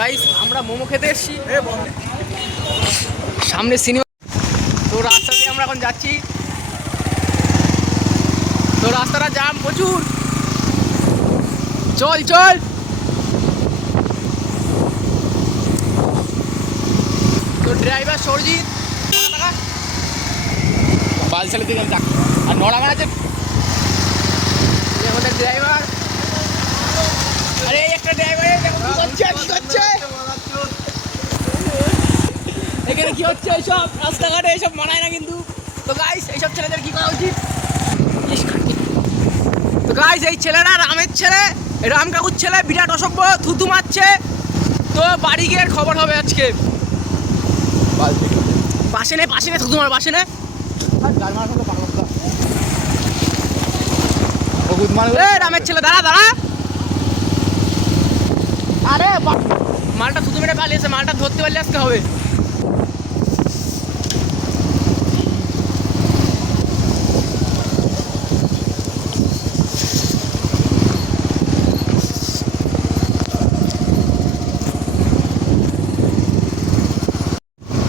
Guys আমরা মোমো খেতে এসেছি সামনে সিনেমা। তো রাস্তা দিয়ে আমরা এখন যাচ্ছি, তো রাস্তাটা জ্যাম প্রচুর। চল চল। তো ড্রাইভার সরজিৎ বালসালের দিকে যাক, আর নড়াগাড় আছে আমাদের ড্রাইভার। আরে একটা ড্রাইভার এখানে কি হচ্ছে? এইসব রাস্তাঘাটে এইসব মানায় না কিন্তু। তো গাইস এইসব ছেলেদের কি করা উচিত? তো গাইস এই ছেলেরা রামের ছেলে, রাম কাকুর ছেলে, বিরাট অসভ্য, থুতু মারছে। তো বাড়ি গিয়ে খবর হবে আজকে। পাশে নে থুতু মার, পাশে নে। রামের ছেলে দাঁড়া দাঁড়া। আরে মালটা থুতু মেরে পালিয়েছে, মালটা ধরতে পারলে আজকে হবে।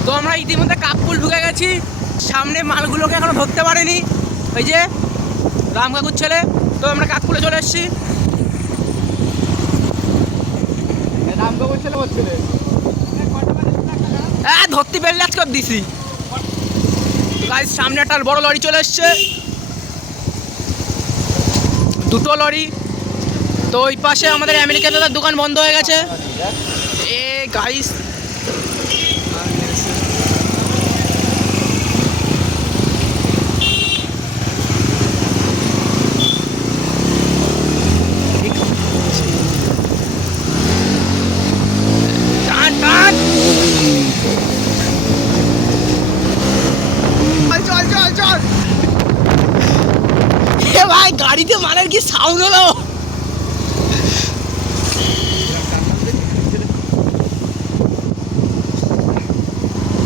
তো আমরা ইতিমধ্যে কাকপুল ঢুকে গেছি, সামনে মালগুলোকে এখনো ধরতে পারিনি। ওই যে রাম কাকুর ছেলে। তো আমরা কাকপুলে চলে এসেছি। রাম কাকুর ছেলে হচ্ছিলে হ্যাঁ, ধরতে পেরে আজ করে দিছি। গাইস সামনে একটা বড় লরি চলে এসছে, দুটো লরি। তো ওই পাশে আমাদের আমেরিকা দাদার দোকান বন্ধ হয়ে গেছে। এ গাইস ভাই গাড়িতে মালের কি সাউন্ড হলো?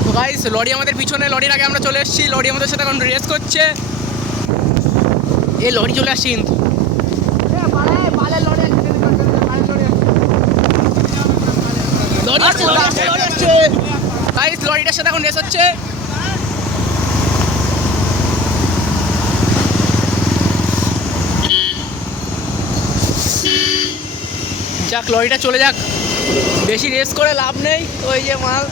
তো গাইস লরি আমাদের পিছনে, লরির আগে আমরা চলে এসেছি। লরি আমাদের সাথে এখন রেস করছে। এই লরি চলে আসছে কিন্তু গাইস লরিটার সাথে এখন রেস হচ্ছে। যাক লরিটা চলে যাক, বেশি রেস করে লাভ নেই। ওই যে মাল,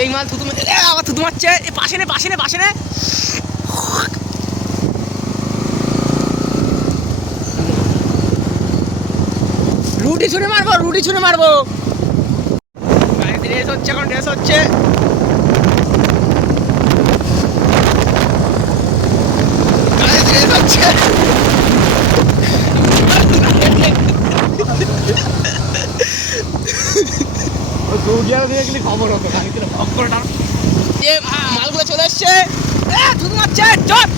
এই মাল থুতু আবার থুতু মারছে। পাশে নে পাশে নে পাশে নে। রুটি ছুঁড়ে মারবো, রুটি ছুঁড়ে মারবো। রেস হচ্ছে, এখন রেস হচ্ছে। রেস হচ্ছে খবর হতো মালগুলো চলে এসছে। থুতু মারছে, চল।